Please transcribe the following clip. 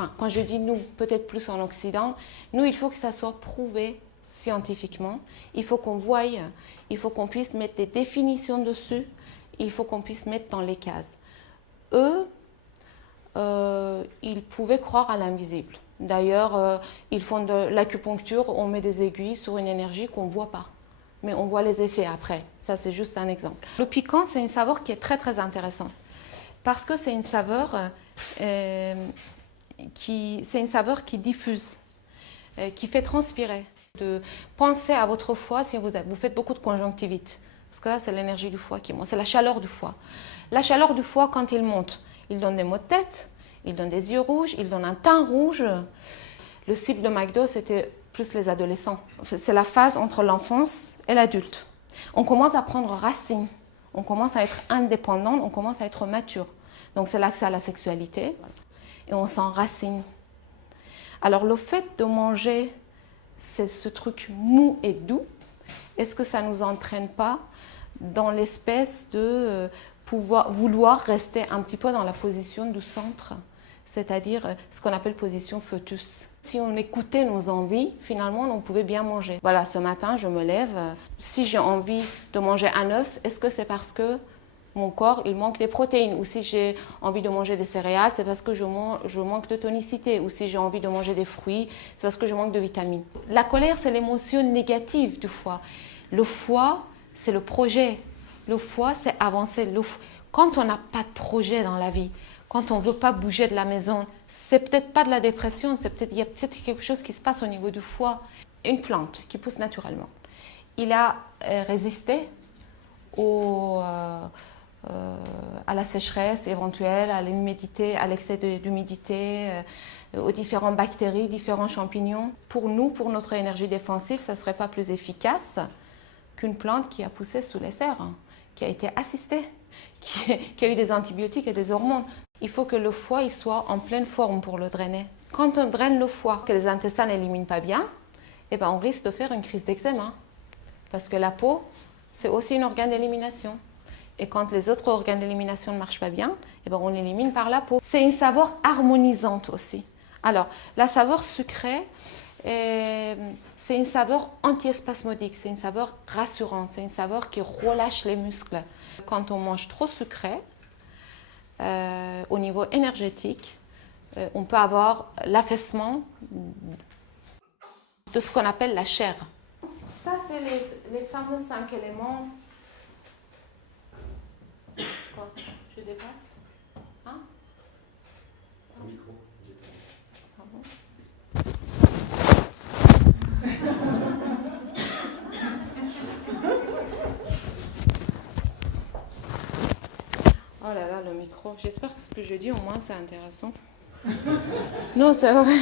enfin, quand je dis nous, peut-être plus en Occident, nous, il faut que ça soit prouvé scientifiquement, il faut qu'on voie, il faut qu'on puisse mettre des définitions dessus, il faut qu'on puisse mettre dans les cases. Eux, ils pouvaient croire à l'invisible. D'ailleurs, ils font de l'acupuncture, on met des aiguilles sur une énergie qu'on ne voit pas. Mais on voit les effets après. Ça, c'est juste un exemple. Le piquant, c'est une saveur qui est très, très intéressante. Parce que c'est une saveur qui diffuse, qui fait transpirer. De penser à votre foie si vous faites beaucoup de conjonctivite. Parce que là, c'est l'énergie du foie qui monte. C'est la chaleur du foie. La chaleur du foie, quand il monte, il donne des maux de tête, il donne des yeux rouges, il donne un teint rouge. Le cible de McDo, c'était plus les adolescents. C'est la phase entre l'enfance et l'adulte. On commence à prendre racine, on commence à être indépendant, on commence à être mature. Donc c'est l'accès à la sexualité et on s'enracine. Alors le fait de manger ce truc mou et doux, est-ce que ça ne nous entraîne pas dans l'espèce de vouloir rester un petit peu dans la position du centre, c'est-à-dire ce qu'on appelle position fœtus. Si on écoutait nos envies, finalement, on pouvait bien manger. Voilà, ce matin, je me lève. Si j'ai envie de manger un œuf, est-ce que c'est parce que mon corps, il manque des protéines? Ou si j'ai envie de manger des céréales, c'est parce que je manque de tonicité. Ou si j'ai envie de manger des fruits, c'est parce que je manque de vitamines. La colère, c'est l'émotion négative du foie. Le foie, c'est le projet. Le foie, c'est avancer. Quand on n'a pas de projet dans la vie, quand on ne veut pas bouger de la maison, c'est peut-être pas de la dépression, il y a peut-être quelque chose qui se passe au niveau du foie. Une plante qui pousse naturellement. Il a résisté à la sécheresse éventuelle, à l'humidité, à l'excès d'humidité, aux différentes bactéries, différents champignons. Pour nous, pour notre énergie défensive, ça ne serait pas plus efficace qu'une plante qui a poussé sous les serres, qui a été assistée, qui a eu des antibiotiques et des hormones. Il faut que le foie il soit en pleine forme pour le drainer. Quand on draine le foie, que les intestins n'éliminent pas bien, eh ben on risque de faire une crise d'eczéma. Parce que la peau, c'est aussi un organe d'élimination. Et quand les autres organes d'élimination ne marchent pas bien, eh ben on élimine par la peau. C'est une saveur harmonisante aussi. Alors, la saveur sucrée, c'est une saveur anti-spasmodique, c'est une saveur rassurante, c'est une saveur qui relâche les muscles. Quand on mange trop sucré, au niveau énergétique, on peut avoir l'affaissement de ce qu'on appelle la chair. Ça, c'est les fameux 5 éléments. Quoi? Je dépasse? Hein? Un micro. Ah bon? Oh là là, le micro. J'espère que ce que je dis, au moins, c'est intéressant. Non, c'est vrai.